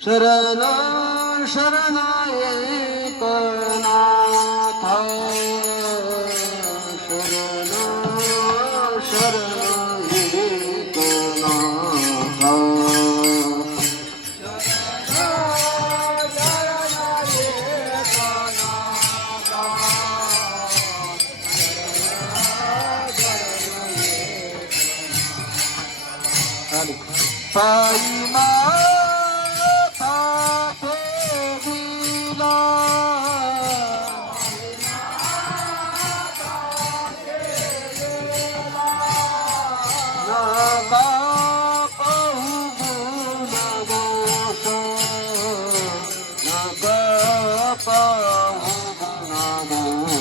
शरणं शरणाय नाथ शरणं शरणं पाई मा 아빠 우분 나무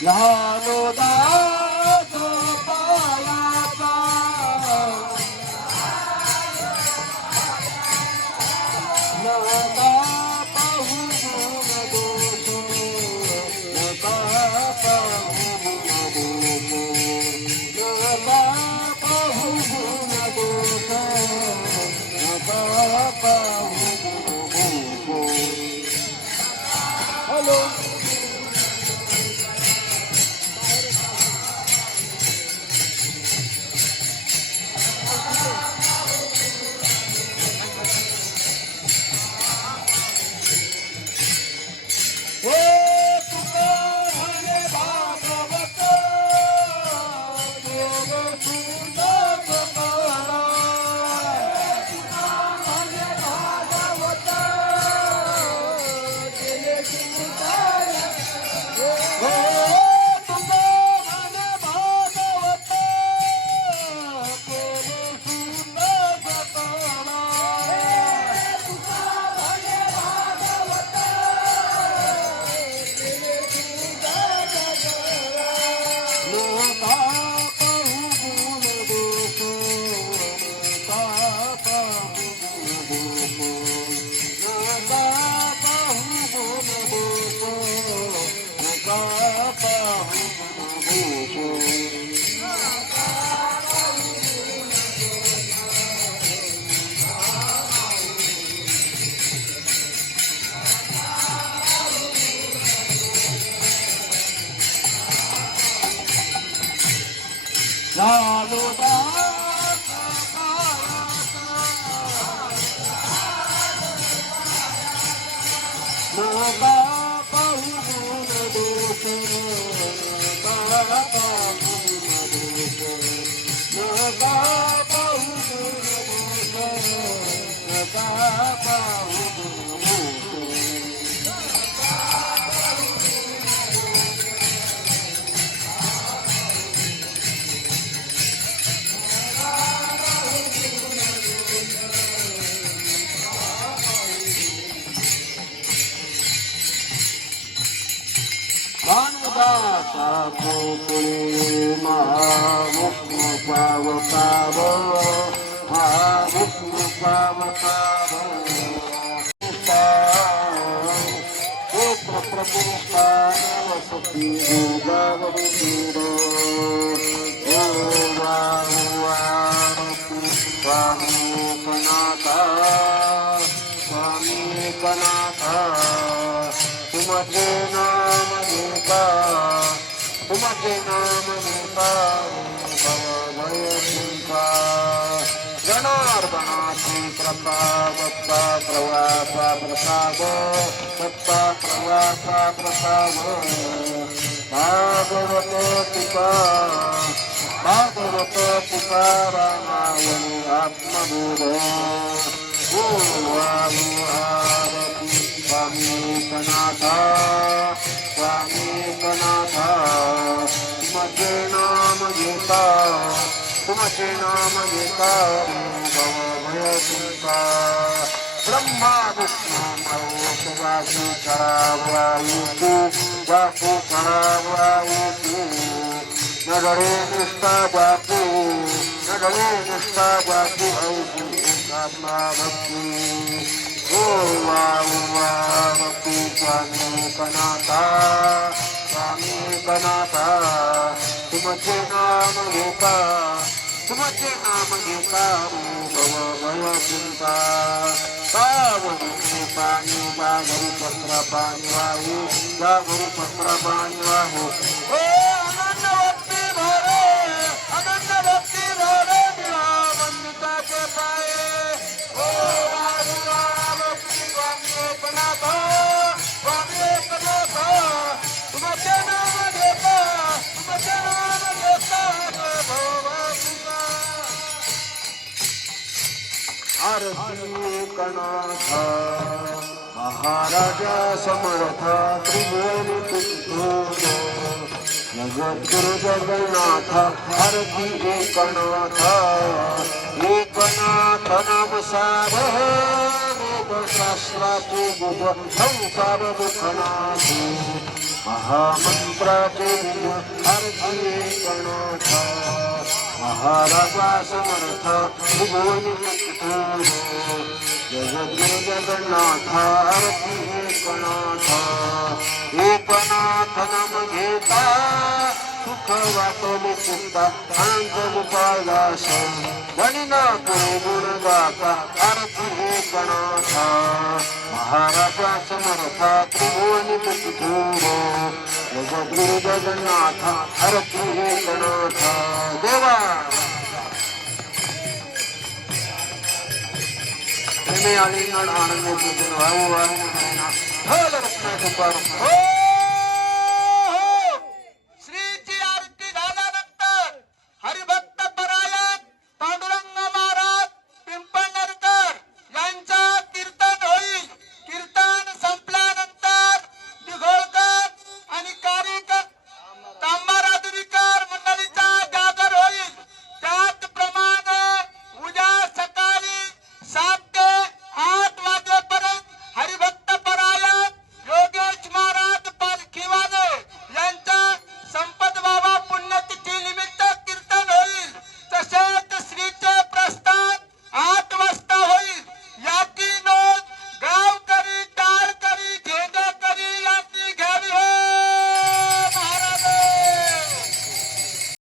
矢野だ গো Swami Kanaka, Sumadre Namade. Mahavishnu पावताव क्षेत्र प्रपुष्टान वसती गोदावतीर स्वामी कनाथा स्वामी कनाथा तुमचे नाम घेता तुमचे नाम जनार्दनाची कृपा दत्ता प्रवासा प्रसाद दत्ता प्रवासा प्रसाद भागवत तुका भागवत तुकारामावणी आत्मबोध आरती स्वामी कनाथा स्वामी कनाथा तुमचे नाम घेता तुमचे नाम घेता भय चिंता ब्रह्मा विष्णू महेश वासु करावायु वासु करावायु नगरे निष्ठा जातु नगरे निष्ठा जातु ऐसु भक्ती। भक्ति ओ वावती स्वामी कनाथा स्वामी कनाथा तुमचे नाम घेता तुमचे नाम घेता भव भय चिंता पावनी पाणी बागरी पत्र पाणी वाहू बागरी पत्र पाणी वाहू आरती कनाथा महाराजा समर्थ त्रिभुवन जगद्गुरु जगन्नाथ भारती एकनाथ एकनाथ नाम सार शास्त्राचे गुग संसार दुखनाथ महामंत्राचे गुग भारती एकनाथ महाराजा समर्थ त्रिभुवन जगद्गुरु जगन्नाथ आरती एकनाथ एकनाथ नाम घेता सुख वाटले चिंता अनंत गोपाळदास गणिना करू गुण आरती एकनाथ महाराजा समर्था त्रिभुवनी منهنجو پروگرگ هر ٿر پروگرام ديوا